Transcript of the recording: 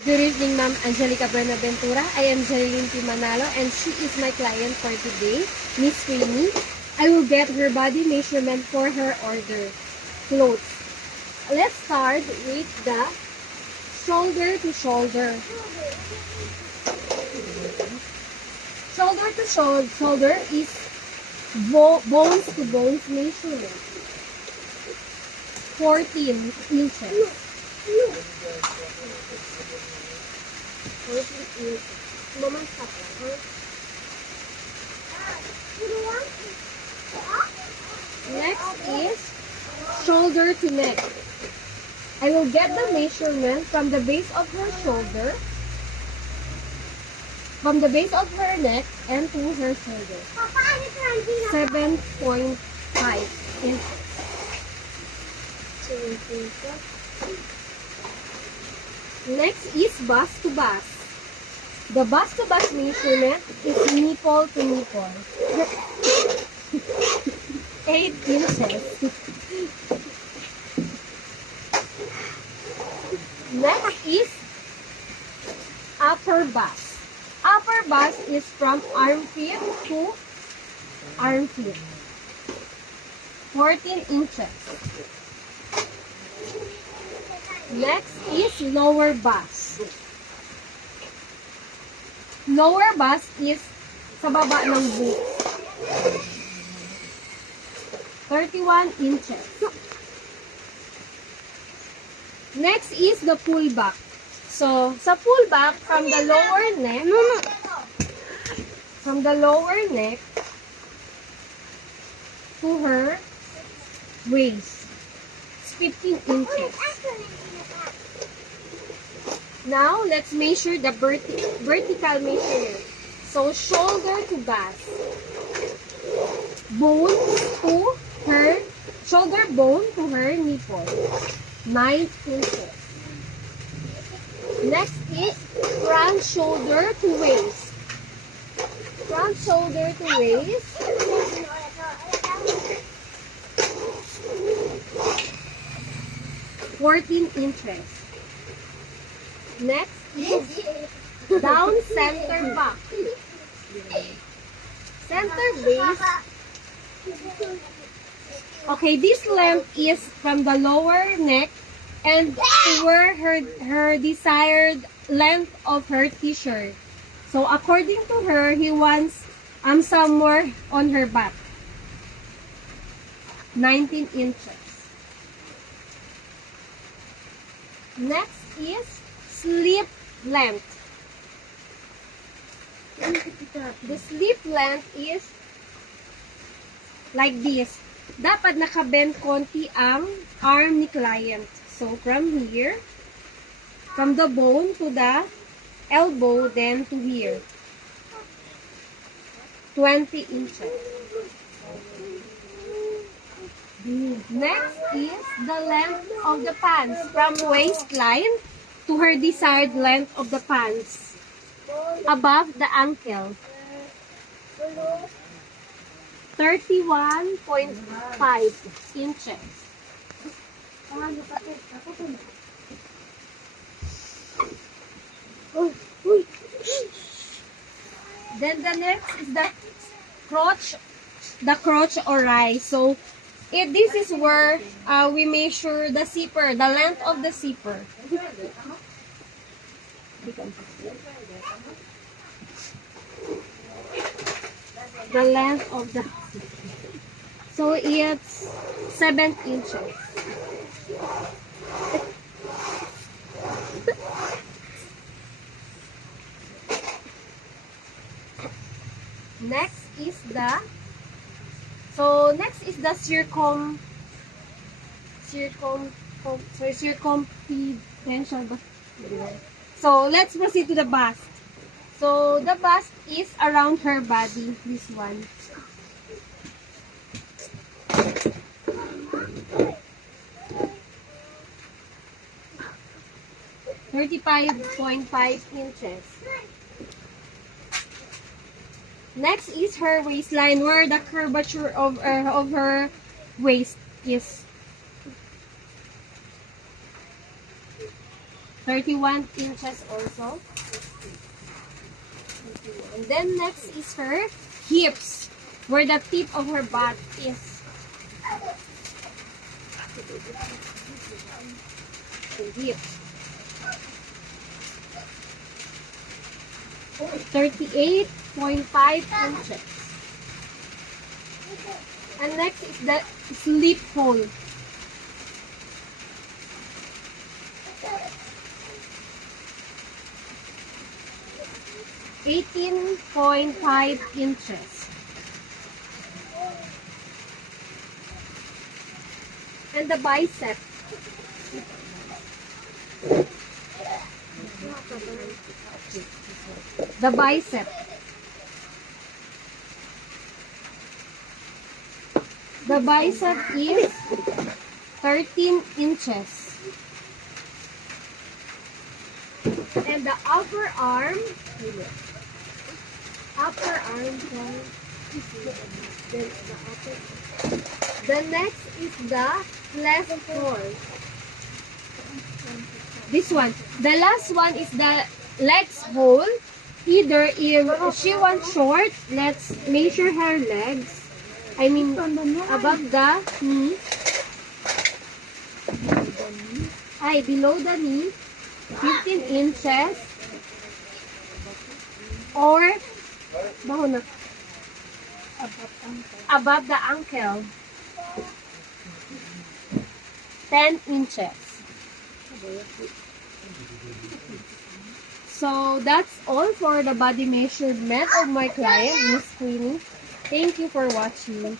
Good evening, Ma'am Angelica Buenaventura. I am Jerilyn P. Manalo, and she is my client for today, Miss Queenie. I will get her body measurement for her order clothes. Let's start with the shoulder to shoulder. Shoulder to shoulder is bones to bones measurement. 14 inches. 14 inches. Mama, stop lang, ha? Next is shoulder to neck. I will get the measurement from the base of her shoulder, from the base of her neck, and to her shoulder. 7.5 inches. Next is bust to bust. The bust to bust measurement is nipple to nipple. 8 inches. Next is upper bust. Upper bust is from armpit to armpit. 14 inches. Next is lower bust. Lower bust is sa baba ng boots. 31 inches. Next is the pullback. So, sa pullback, from the lower neck, to her waist. It's 15 inches. Now, let's measure the vertical measurement. So, shoulder to bust. Bone to her, shoulder bone to her nipple. 9 inches. Next is front shoulder to waist. Front shoulder to waist. 14 inches. Next is down center back. Center base. Okay, this length is from the lower neck and to where her desired length of her t-shirt. So according to her, he wants somewhere on her back. 19 inches. Next is sleeve length. The sleeve length is like this. Dapat nakabend konti ang arm ni client. So, from here, from the bone to the elbow, then to here. 20 inches. Next is the length of the pants from waistline to her desired length of the pants above the ankle. 31.5 inches. Then the next is the crotch or rise. So, this is where we measure the zipper, the length of the zipper. The length of the, so it's 7 inches. Next is the circumferential. So let's proceed to the bust. So the bust is around her body, this one. .5 inches. Next is her waistline, where the curvature of her waist is 31 inches also. And then next is her hips, where the tip of her butt is. The hips. 38.5 inches. And next is the slip hole. (18.5 inches). And the bicep. The bicep. The bicep is 13 inches. And the upper arm, the next is the left hole. This one. The last one is the legs hole. Either if she wants short, let's measure her legs. I mean, above the knee. Ay, below the knee. 15 inches. Or, above the ankle. 10 inches. So that's all for the body measurement of my client, Miss Queenie. Thank you for watching.